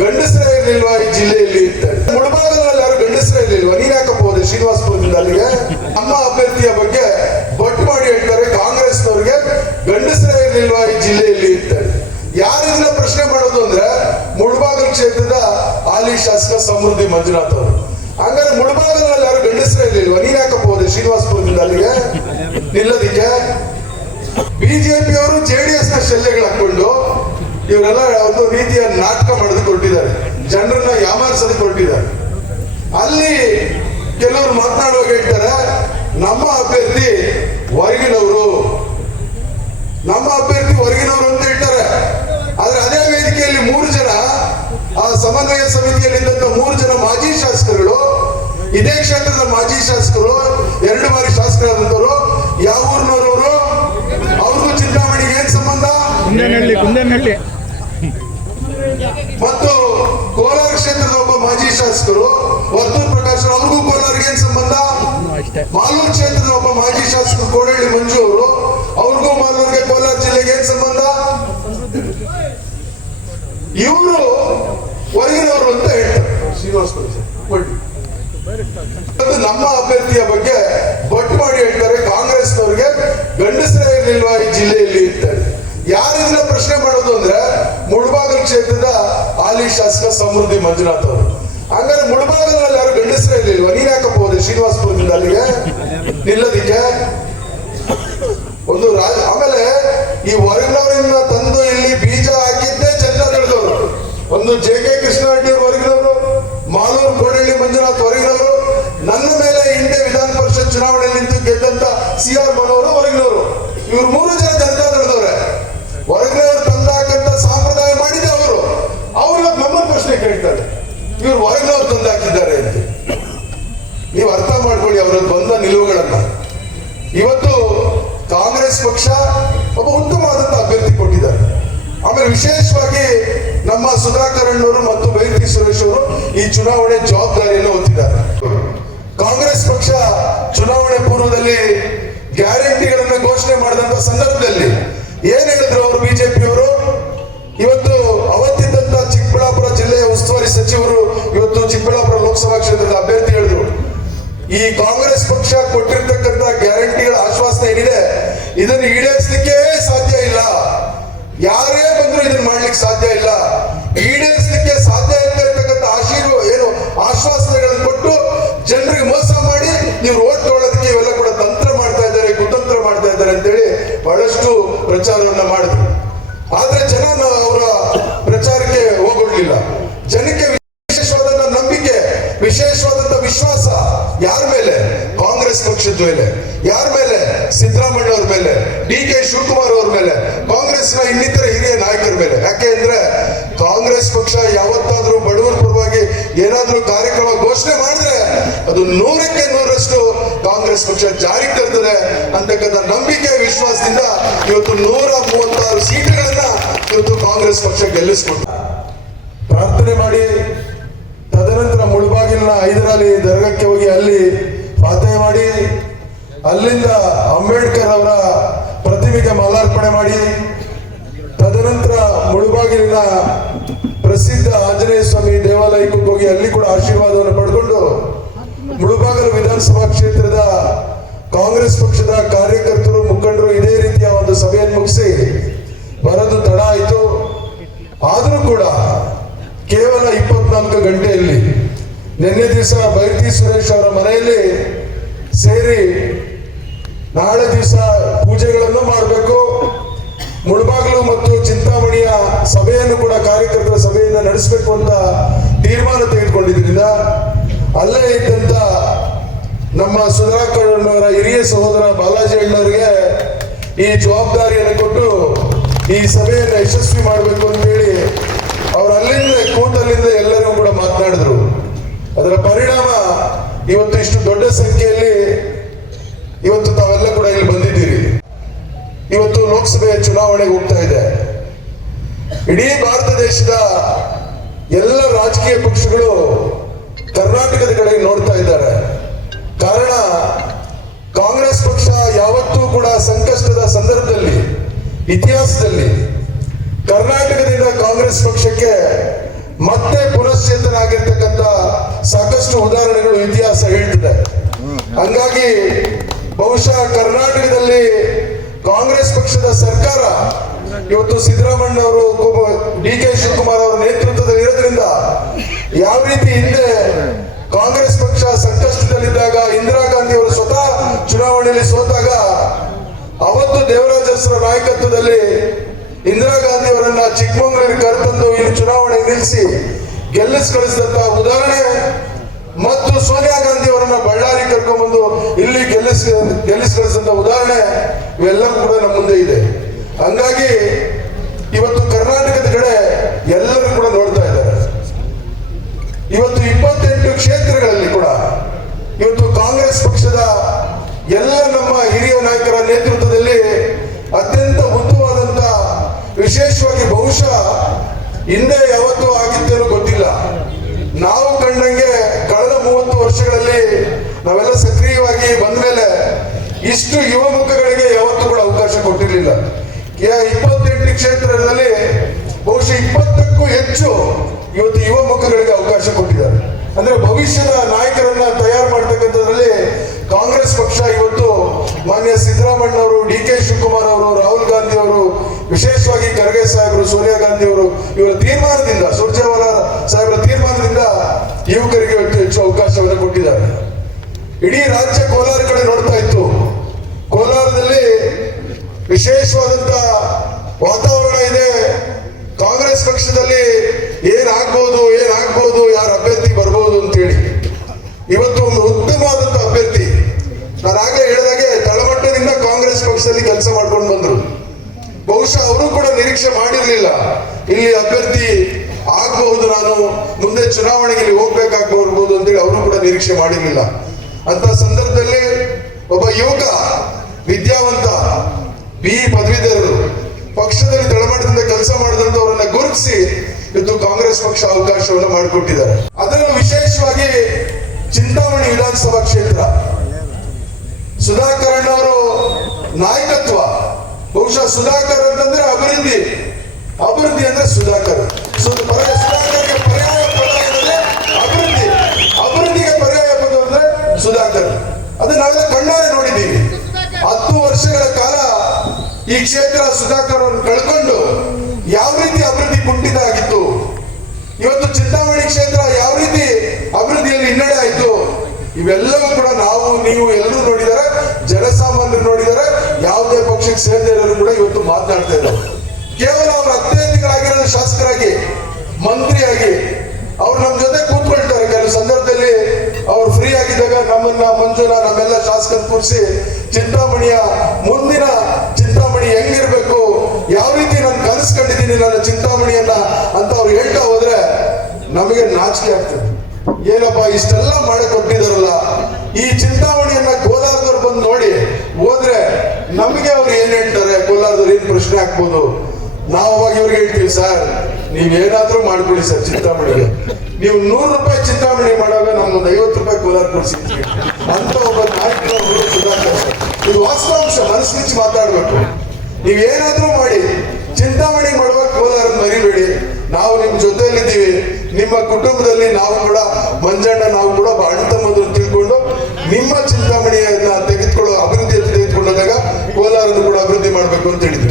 ಗಂಡಸರೇ ಇರ್ಲಿಲ್ವಾ ಈ ಜಿಲ್ಲೆಯಲ್ಲಿ ಅಂತ ಮುಳಬಾಗಲಲ್ಲಿ ಯಾರು ಗಂಡಸರೇ ಇರ್ಲಿಲ್ವಾ ನೀನ್ ಯಾಕಪ್ಪ ಶ್ರೀನಿವಾಸಪುರದಿಂದ ಅಲ್ಲಿಗೆ? ನಮ್ಮ ಅಭ್ಯರ್ಥಿಯ ಬಗ್ಗೆ ಬಟ್ ಮಾಡಿ ಹೇಳ್ತಾರೆ ಕಾಂಗ್ರೆಸ್ನವ್ರಿಗೆ ಗಂಡಸರೇ ಇರ್ಲಿಲ್ವಾ ಈ ಜಿಲ್ಲೆಯಲ್ಲಿ ಅಂತ ಯಾರು ಪ್ರಶ್ನೆ ಮಾಡೋದು ಅಂದ್ರೆ ಮುಳಬಾಗಲ್ ಕ್ಷೇತ್ರದ ಹಾಲಿ ಶಾಸಕ ಸಮೃದ್ಧಿ ಮಂಜುನಾಥ್ ಅವರು. ಹಂಗಾರೆ ಮುಳಬಾಗಲಲ್ಲಿ ಯಾರು ಗಂಡಸರೇ ಇರ್ಲಿಲ್ವಾ ನೀನ್ ಯಾಕಪ್ಪ ಶ್ರೀನಿವಾಸಪುರದಿಂದ ಅಲ್ಲಿಗೆ? ನಿಲ್ಲದಿಕ್ಕೆ? ಬಿಜೆಪಿ ಅವರು ಜೆಡಿಎಸ್ನ ಶಲ್ಯಗಳು ಹಾಕೊಂಡು ಇವರೆಲ್ಲ ಒಂದು ರೀತಿಯ ನಾಟಕ ಮಾಡಿದ್ರು ಕೊಟ್ಟಿದ್ದಾರೆ ಜನರನ್ನ ಯಾಮಾರಿಸೋದಕ್ಕೆ ಕೊಟ್ಟಿದ್ದಾರೆ ಅಲ್ಲಿ ಕೆಲವರು ಮಾತನಾಡುವಾಗ ಹೇಳ್ತಾರೆ, ನಮ್ಮ ಅಭ್ಯರ್ಥಿ ಹೊರಗಿನವರು. ನಮ್ಮ ಅಭ್ಯರ್ಥಿ ಹೊರಗಿನವರು ಅಂತ ಹೇಳ್ತಾರೆ. ಆದ್ರೆ ಅದೇ ವೇದಿಕೆಯಲ್ಲಿ ಮೂರು ಜನ, ಆ ಸಮನ್ವಯ ಸಮಿತಿಯಲ್ಲಿದ್ದಂತ ಮೂರು ಜನ ಮಾಜಿ ಶಾಸಕರುಗಳು, ಇದೇ ಕ್ಷೇತ್ರದ ಮಾಜಿ ಶಾಸಕರು, ಎರಡು ಬಾರಿ ಶಾಸಕರಾದಂತವರು, ಯಾವ ಊರಿನವರು ಅವ್ರಿಗೂ ಚಿಂತಾಮಣಿಗೆ ಏನ್ ಸಂಬಂಧ? ಮಾಜಿ ಶಾಸಕರು ವರ್ತೂರ್ ಪ್ರಕಾಶ್ ಅವ್ರಿಗೂ ಕೋಲಾರ್ಗೆ ಏನ್ ಸಂಬಂಧ? ಮಾಲೂರು ಕ್ಷೇತ್ರದ ಒಬ್ಬ ಮಾಜಿ ಶಾಸಕರು ಕೋಡಳ್ಳಿ ಮಂಜು ಅವರು ಅವ್ರಿಗೂ ಮಾಲೂರಿಗೆ ಕೋಲಾರ ಜಿಲ್ಲೆಗೆ ಏನ್ ಸಂಬಂಧ? ಇವರು ಹೊರಗಿನವರು ಅಂತ ಹೇಳ್ತಾರೆ. ಶ್ರೀನಿವಾಸ್ ನಮ್ಮ ಅಭ್ಯರ್ಥಿಯ ಬಗ್ಗೆ ಬಟ್ ಮಾಡಿ ಹೇಳ್ತಾರೆ ಕಾಂಗ್ರೆಸ್ನವ್ರಿಗೆ ಗಂಡಸರೇ ಇರಲಿಲ್ವಾ ಈ ಜಿಲ್ಲೆಯಲ್ಲಿ ಅಂತ ಯಾರಿಂದ ಪ್ರಶ್ನೆ ಮಾಡೋದು ಅಂದ್ರೆ ಮುಳಬಾಗಲ್ ಕ್ಷೇತ್ರದ ಹಾಲಿ ಶಾಸಕ ಸಮೃದ್ಧಿ ಮಂಜುನಾಥ್ ಅವರು. ಹಂಗಾದ್ರೆ ಮುಳಬಾಗಲಲ್ಲಿ ಯಾರು ಗಂಡಸರೇ ಇರ್ಲಿಲ್ವಾ? ನೀನ್ ಯಾಕಪ್ಪ ಹೋದೆ ಅಲ್ಲಿಗೆ? ನಿಲ್ಲದಿಕ್ಕೆ? ಒಂದು ರಾಜ, ಆಮೇಲೆ ಈ ಹೊರಗಿನವರಿಂದ ತಂದು ಇಲ್ಲಿ ಬೀಜ ಹಾಕಿದ್ದೇ ಚಂದ ಒಂದು ಜೆ ಕೆ ಕೃಷ್ಣಾರೆಡ್ಡಿ ಅವರು ವಿಶೇಷವಾಗಿ ನಮ್ಮ ಸುಧಾಕರ್ ಅಣ್ಣವರು ಮತ್ತು ಬೈರತಿ ಸುರೇಶ್ ಅವರು ಈ ಚುನಾವಣೆ ಜವಾಬ್ದಾರಿಯನ್ನು ಹೊತ್ತಿದ್ದಾರೆ. ಕಾಂಗ್ರೆಸ್ ಪಕ್ಷ ಚುನಾವಣೆ ಪೂರ್ವದಲ್ಲಿ ಗ್ಯಾರಂಟಿಗಳನ್ನ ಘೋಷಣೆ ಮಾಡಿದಂತ ಸಂದರ್ಭದಲ್ಲಿ ಏನ್ ಹೇಳಿದ್ರು ಅವರು ಬಿಜೆಪಿಯವರು? ಇವತ್ತು ಅವತ್ತಿದ್ದಂತ ಚಿಕ್ಕಬಳ್ಳಾಪುರ ಜಿಲ್ಲೆಯ ಉಸ್ತುವಾರಿ ಸಚಿವರು ಇವತ್ತು ಚಿಕ್ಕಬಳ್ಳಾಪುರ ಲೋಕಸಭಾ ಕ್ಷೇತ್ರದ ಅಭ್ಯರ್ಥಿ ಹೇಳಿದ್ರು. ಈ ಕಾಂಗ್ರೆಸ್ ಪಕ್ಷ ಕೊಟ್ಟಿರ್ತಕ್ಕಂತ ಗ್ಯಾರಂಟಿಗಳ ಆಶ್ವಾಸನೆ ಏನಿದೆ? ಇದನ್ನು ಈಡೇರಿಸಲಿಕ್ಕೆ ಸಾಧ್ಯ ಇಲ್ಲ. ಯಾರೇ ಇದನ್ನ ಮಾಡ್ಲಿಕ್ಕೆ ಸಾಧ್ಯ ಇಲ್ಲ. ಈಡೇರಿಸಲಿಕ್ಕೆ ಸಾಧ್ಯ ಇಲ್ಲದೆ ಇರ್ತಕ್ಕಂಥ ಆಶೀರ್ವ ಏನು ಆಶ್ವಾಸನೆಗಳನ್ನು ಕೊಟ್ಟು ಜನರಿಗೆ ಮೋಸ ಮಾಡಿ ನೀವು ರೋಡ್ ತೊಗೊಳೋದಕ್ಕೆ ವಿಶೇಷವಾದಂತ ವಿಶ್ವಾಸ ಯಾರ ಮೇಲೆ? ಕಾಂಗ್ರೆಸ್ ಪಕ್ಷದ ಮೇಲೆ. ಯಾರ ಮೇಲೆ? ಸಿದ್ದರಾಮಯ್ಯ ಅವ್ರ ಮೇಲೆ. ಡಿ ಕೆ ಶಿವಕುಮಾರ್ ಅವ್ರ ಮೇಲೆ. ಕಾಂಗ್ರೆಸ್ನ ಇನ್ನಿತರ ಹಿರಿಯ ನಾಯಕರ ಮೇಲೆ. ಯಾಕೆ ಅಂದ್ರೆ ಕಾಂಗ್ರೆಸ್ ಪಕ್ಷ ಯಾವತ್ತಾದ್ರೂ ಬಡವರ ಪರವಾಗಿ ಏನಾದ್ರೂ ಕಾರ್ಯಕ್ರಮ ಘೋಷಣೆ ಮಾಡಿದ್ರೆ ಅದು ನೂರಕ್ಕೆ ನೂರಷ್ಟು ಕಾಂಗ್ರೆಸ್ ಪಕ್ಷ ಜಾರಿ ತರ್ತದೆ ಅಂತಕ್ಕಂಥ ನಂಬಿಕೆ ವಿಶ್ವಾಸದಿಂದ ಇವತ್ತು ನೂರ ಮೂವತ್ತಾರು ಸೀಟುಗಳನ್ನ ಇವತ್ತು ಕಾಂಗ್ರೆಸ್ ಪಕ್ಷ ಗೆಲ್ಲಿಸ್ಕೊಂಡ ಪ್ರಾರ್ಥನೆ ಮಾಡಿ. ಹೈದರಾಲಿ ದರ್ಗಕ್ಕೆ ಹೋಗಿ ಅಲ್ಲಿ ಪ್ರಾರ್ಥನೆ ಮಾಡಿ, ಅಲ್ಲಿಂದ ಅಂಬೇಡ್ಕರ್ ಅವರ ಪ್ರತಿಮೆಗೆ ಮಾಲಾರ್ಪಣೆ ಮಾಡಿ, ತದನಂತರ ಮುಳುಬಾಗಿಲಿನ ಪ್ರಸಿದ್ಧ ಆಂಜನೇಯ ಸ್ವಾಮಿ ದೇವಾಲಯಕ್ಕೆ ಹೋಗಿ ಅಲ್ಲಿ ಕೂಡ ಆಶೀರ್ವಾದವನ್ನು ಪಡೆದುಕೊಂಡು ಮುಳುಬಾಗಲು ವಿಧಾನಸಭಾ ಕ್ಷೇತ್ರದ ಕಾಂಗ್ರೆಸ್ ಪಕ್ಷದ ಕಾರ್ಯಕರ್ತರು ಮುಖಂಡರು ಇದೇ ರೀತಿಯ ಒಂದು ಸಭೆಯನ್ನು ಮುಗಿಸಿ ಬರೋದು ತಡ ಆಯಿತು ಆದರೂ ಕೂಡ ಕೇವಲ ಇಪ್ಪತ್ನಾಲ್ಕು ಗಂಟೆಯಲ್ಲಿ ನಿನ್ನೆ ದಿವಸ ಬೈರತಿ ಸುರೇಶ್ ಅವರ ಮನೆಯಲ್ಲಿ ಸೇರಿ ನಾಳೆ ದಿವಸ ಪೂಜೆಗಳನ್ನು ಮಾಡಬೇಕು. ಮುಳಬಾಗಿಲು ಮತ್ತು ಚಿಂತಾಮಣಿಯ ಸಭೆಯನ್ನು ಕೂಡ ಕಾರ್ಯಕರ್ತರ ಸಭೆಯನ್ನು ನಡೆಸಬೇಕು ಅಂತ ತೀರ್ಮಾನ ತೆಗೆದುಕೊಂಡಿದ್ರಿಂದ ಅಲ್ಲೇ ಇದ್ದಂತ ನಮ್ಮ ಸುಧಾಕರ್ ಹಿರಿಯ ಸಹೋದರ ಬಾಲಾಜಿ ಅಣ್ಣವರಿಗೆ ಈ ಜವಾಬ್ದಾರಿಯನ್ನು ಕೊಟ್ಟು ಈ ಸಭೆಯನ್ನು ಯಶಸ್ವಿ ಮಾಡಬೇಕು ಅಂತ ಹೇಳಿ ಅವ್ರು ಅಲ್ಲಿಂದ ಕೂತಲ್ಲಿಂದ ಎಲ್ಲರಿಗೂ ಕೂಡ ಮಾತನಾಡಿದ್ರು ಅದರ ಪರಿಣಾಮ ಇವತ್ತು ಇಷ್ಟು ದೊಡ್ಡ ಸಂಖ್ಯೆಯಲ್ಲಿ ಇವತ್ತು ತಾವೆಲ್ಲ ಕೂಡ ಇಲ್ಲಿ ಬಂದಿದ್ದೀರಿ. ಇವತ್ತು ಲೋಕಸಭೆಯ ಚುನಾವಣೆಗೆ ಹೋಗ್ತಾ ಇದೆ. ಇಡೀ ಭಾರತ ದೇಶದ ಎಲ್ಲ ರಾಜಕೀಯ ಪಕ್ಷಗಳು ಕರ್ನಾಟಕದ ಕಡೆಗೆ ನೋಡ್ತಾ ಇದ್ದಾರೆ. ಕಾರಣ, ಕಾಂಗ್ರೆಸ್ ಪಕ್ಷ ಯಾವತ್ತೂ ಕೂಡ ಸಂಕಷ್ಟದ ಸಂದರ್ಭದಲ್ಲಿ, ಇತಿಹಾಸದಲ್ಲಿ ಕರ್ನಾಟಕದಿಂದ ಕಾಂಗ್ರೆಸ್ ಪಕ್ಷಕ್ಕೆ ಮತ್ತೆ ಪುನಶ್ಚೇತನ ಆಗಿರ್ತಕ್ಕಂಥ ಸಾಕಷ್ಟು ಉದಾಹರಣೆಗಳು ಇತಿಹಾಸ ಹೇಳ್ತಿದೆ. ಹಂಗಾಗಿ ಬಹುಶಃ ಕರ್ನಾಟಕದಲ್ಲಿ ಕಾಂಗ್ರೆಸ್ ಪಕ್ಷದ ಸರ್ಕಾರ ಇವತ್ತು ಸಿದ್ದರಾಮಣ್ಣ ಅವರು ಡಿ ಕೆ ಶಿವಕುಮಾರ್ ಅವರ ನೇತೃತ್ವದಲ್ಲಿ ಇರೋದ್ರಿಂದ ಯಾವ ರೀತಿ ಹಿಂದೆ ಕಾಂಗ್ರೆಸ್ ಪಕ್ಷ ಸಂಕಷ್ಟದಲ್ಲಿದ್ದಾಗ ಇಂದಿರಾ ಗಾಂಧಿ ಅವರು ಸ್ವತಃ ಚುನಾವಣೆಯಲ್ಲಿ ಸೋತಾಗ ಅವತ್ತು ದೇವರಾಜ ನಾಯಕತ್ವದಲ್ಲಿ ಇಂದಿರಾ ಗಾಂಧಿ ಅವರನ್ನ ಚಿಕ್ಕಮಗಳೂರಿಗೆ ಕರೆತಂದು ಇಲ್ಲಿ ಚುನಾವಣೆ ನಿಲ್ಲಿಸಿ ಗೆಲ್ಲಿಸ್ ಕಳಿಸಿದಂತ ಉದಾಹರಣೆ ಮತ್ತು ಸೋನಿಯಾ ಗಾಂಧಿ ಅವರನ್ನ ಬಳ್ಳಾರಿ ಕರ್ಕೊಂಡ್ಬಂದು ಇಲ್ಲಿ ಗೆಲ್ಲಿಸ್ ಗೆಲ್ಲಿಸ್ ಕಳಿಸಿದಂತ ಉದಾಹರಣೆ ಇವೆಲ್ಲವೂ ಕೂಡ ನಮ್ಮ ಮುಂದೆ ಇದೆ. ಹಂಗಾಗಿ ಇವತ್ತು ಕರ್ನಾಟಕದ ಕಡೆ ಎಲ್ಲರೂ ಕೂಡ ನೋಡ್ತಾ ಇದ್ದಾರೆ. ಇವತ್ತು ಇಪ್ಪತ್ತೆಂಟು ಕ್ಷೇತ್ರಗಳಲ್ಲಿ ಕೂಡ ಇವತ್ತು ಕಾಂಗ್ರೆಸ್ ಪಕ್ಷದ ಎಲ್ಲ ನಮ್ಮ ಹಿರಿಯ ನಾಯಕರ ನೇತೃತ್ವದಲ್ಲಿ ಅತ್ಯಂತ ಉದ್ದವಾದಂತ ವಿಶೇಷವಾಗಿ ಬಹುಶಃ ಹಿಂದೆ ಯಾವತ್ತೂ ಆಗಿತ್ತೇನೋ ಗೊತ್ತಿಲ್ಲ ನಾವು ಕಂಡಂಗೆ ಕಳೆದ ಮೂವತ್ತು ವರ್ಷಗಳಲ್ಲಿ ನಾವೆಲ್ಲ ಸಕ್ರಿಯವಾಗಿ ಬಂದ ಮೇಲೆ ಇಷ್ಟು ಯುವ ಮುಖಗಳಿಗೆ ಯಾವತ್ತೂ ಕೂಡ ಅವಕಾಶ ಕೊಟ್ಟಿರಲಿಲ್ಲ. ಇಪ್ಪತ್ತೆಂಟು ಕ್ಷೇತ್ರದಲ್ಲಿ ಬಹುಶಃ ಇಪ್ಪತ್ತಕ್ಕೂ ಹೆಚ್ಚು ಇವತ್ತು ಯುವ ಮುಖಗಳಿಗೆ ಅವಕಾಶ ಕೊಟ್ಟಿದ್ದಾರೆ. ಅಂದ್ರೆ ಭವಿಷ್ಯದ ನಾಯಕರನ್ನ ತಯಾರು ಮಾಡ್ತಕ್ಕಂಥದ್ರಲ್ಲಿ ಕಾಂಗ್ರೆಸ್ ಪಕ್ಷ ಇವತ್ತು ಮಾನ್ಯ ಸಿದ್ದರಾಮಣ್ಣ ಅವರು ಡಿ ಕೆ ಶಿವಕುಮಾರ್ ಅವರು, ರಾಹುಲ್ ಗಾಂಧಿ ಅವರು ವಿಶೇಷವಾಗಿ ಸಾಹೇಬರು ಸೋನಿಯಾ ಗಾಂಧಿ ಅವರು ಇವರ ತೀರ್ಮಾನದಿಂದ, ಸುರ್ಜೇವಾಲಾ ಸಾಹೇಬರ ತೀರ್ಮಾನದಿಂದ ಯುವಕರಿಗೆ ಹೆಚ್ಚು ಹೆಚ್ಚು ಅವಕಾಶವನ್ನು ಕೊಟ್ಟಿದ್ದಾರೆ. ಇಡೀ ರಾಜ್ಯ ಕೋಲಾರ ಕಡೆ ನೋಡ್ತಾ ಇತ್ತು. ಕೋಲಾರದಲ್ಲಿ ವಿಶೇಷವಾದಂತ ವಾತಾವರಣ ಬಹುಶಃ ಅವರು ಕೂಡ ನಿರೀಕ್ಷೆ ಮಾಡಿರಲಿಲ್ಲ. ಇಲ್ಲಿ ಅಭ್ಯರ್ಥಿ ಆಗ್ಬಹುದು, ನಾನು ಮುಂದೆ ಚುನಾವಣೆಗೆ ಇಲ್ಲಿ ಹೋಗ್ಬೇಕಾಗ್ಬಹುದು ಅಂತೇಳಿ ಅವರು ಕೂಡ ನಿರೀಕ್ಷೆ ಮಾಡಿರಲಿಲ್ಲ. ಅಂತ ಸಂದರ್ಭದಲ್ಲಿ ಒಬ್ಬ ಯುವಕ, ವಿದ್ಯಾವಂತ, ಬಿ ಪದವೀಧರರು, ಪಕ್ಷದಲ್ಲಿ ತಳಮಟ್ಟದಿಂದ ಕೆಲಸ ಮಾಡಿದಂತವರನ್ನ ಗುರುತಿಸಿ ಇವತ್ತು ಕಾಂಗ್ರೆಸ್ ಪಕ್ಷ ಅವಕಾಶವನ್ನು ಮಾಡಿಕೊಟ್ಟಿದ್ದಾರೆ. ಅದರಲ್ಲೂ ವಿಶೇಷವಾಗಿ ಚಿಂತಾಮಣಿ ವಿಧಾನಸಭಾ ಕ್ಷೇತ್ರ. ಸುಧಾಕರ್ ಅವರು ನಾಯಕತ್ವ. ಬಹುಶಃ ಸುಧಾಕರ್ ಅಂತಂದ್ರೆ ಅಭಿವೃದ್ಧಿ. ಅಭಿವೃದ್ಧಿ ಅಂದ್ರೆ ಸುಧಾಕರ್. ಸೊ ಪರ್ಯಾಯ- ಇವೆಲ್ಲವೂ ಕೂಡ ನಾವು, ನೀವು ಎಲ್ಲರೂ ನೋಡಿದರೆ, ಜನಸಾಮಾನ್ಯರು ನೋಡಿದರೆ, ಯಾವುದೇ ಪಕ್ಷಕ್ಕೆ ಸೇರಿದವರು ಕೂಡ ಇವತ್ತು ಮಾತನಾಡ್ತಾ ಇದ್ದಾರೆ. ಕೇವಲ ಅವ್ರ ಅತ್ಯಧಿಕರಾಗಿರೋ ಶಾಸಕರಾಗಿ, ಮಂತ್ರಿಯಾಗಿ, ಅವ್ರು ನಮ್ಮ ಜೊತೆ ಕೂತ್ಕೊಳ್ತಾರೆ. ಕೆಲವು ಸಂದರ್ಭದಲ್ಲಿ ಅವ್ರು ಫ್ರೀ ಆಗಿದ್ದಾಗ ನಮ್ಮನ್ನ ಮಂಜುನ ನಮ್ಮೆಲ್ಲ ಶಾಸಕರ ಕೂರಿಸಿ, ಚಿಂತಾಮಣಿಯ ಮುಂದಿನ ಚಿಂತಾಮಣಿ ಹೆಂಗಿರ್ಬೇಕು, ಯಾವ ರೀತಿ ನಾನು ಕನಸು ಕಂಡಿದ್ದೀನಿ ನನ್ನ ಚಿಂತಾಮಣಿಯನ್ನ ಅಂತ ಅವ್ರು ಹೇಳ್ತಾ ಹೋದ್ರೆ ನಮಗೆ ನಾಚಿಕೆ ಆಗ್ತದೆ. ಏನಪ್ಪ, ಇಷ್ಟೆಲ್ಲ ಮಾಡಿ ಕೊಟ್ಟಿದಾರಲ್ಲ ಈ ಚಿಂತಾಮಣಿಯನ್ನ ಕೋಲಾರದವ್ರು ಬಂದು ನೋಡಿ ಹೋದ್ರೆ ನಮಗೆ ಅವ್ರು ಏನ್ ಹೇಳ್ತಾರೆ? ಕೋಲಾರದವ್ರು ಏನ್ ಪ್ರಶ್ನೆ ಹಾಕ್ಬೋದು? ನಾವು ಅವಾಗ ಇವ್ರಿಗೆ ಹೇಳ್ತೀವಿ, ಸರ್, ನೀವೇನಾದ್ರೂ ಮಾಡ್ಕೊಳ್ಳಿ ಸರ್ ಚಿಂತಾಮಣಿಗೆ. ನೀವು ನೂರು ರೂಪಾಯಿ ಚಿಂತಾಮಣಿ ಮಾಡುವಾಗ ನಮ್ಗೊಂದು ಐವತ್ತು ರೂಪಾಯಿ ಕೋಲಾರ ಕೊಡ್ಸಿದ್ವಿ ಅಂತ ಒಬ್ಬ ನಾಯಕರು ಸುಧಾಕರ್. ಇದು ವಾಸ್ತವಾಂಶ ಮನಸ್ಸಿನಿಂದ ಮಾತಾಡ್ಬೇಕು. ನೀವೇನಾದ್ರೂ ಮಾಡಿ, ಚಿಂತಾಮಣಿ ಮಾಡುವಾಗ ಕೋಲಾರ ಮರಿಬೇಡಿ. ನಾವು ನಿಮ್ ಜೊತೆಯಲ್ಲಿದ್ದೀವಿ. ನಿಮ್ಮ ಕುಟುಂಬದಲ್ಲಿ ನಾವು ಕೂಡ ಮಂಜಣ್ಣ ನಾವು ಕೂಡ ಅಣ್ಣ ತಿಳ್ಕೊಂಡು ನಿಮ್ಮ ಚಿಂತಾಮಣಿಯನ್ನ ತೆಗೆದುಕೊಳ್ಳೋ ಅಭಿವೃದ್ಧಿಯನ್ನು ತೆಗೆದುಕೊಂಡಾಗ ಕೋಲಾರನ್ನು ಕೂಡ ಅಭಿವೃದ್ಧಿ ಮಾಡಬೇಕು ಅಂತ ಹೇಳಿ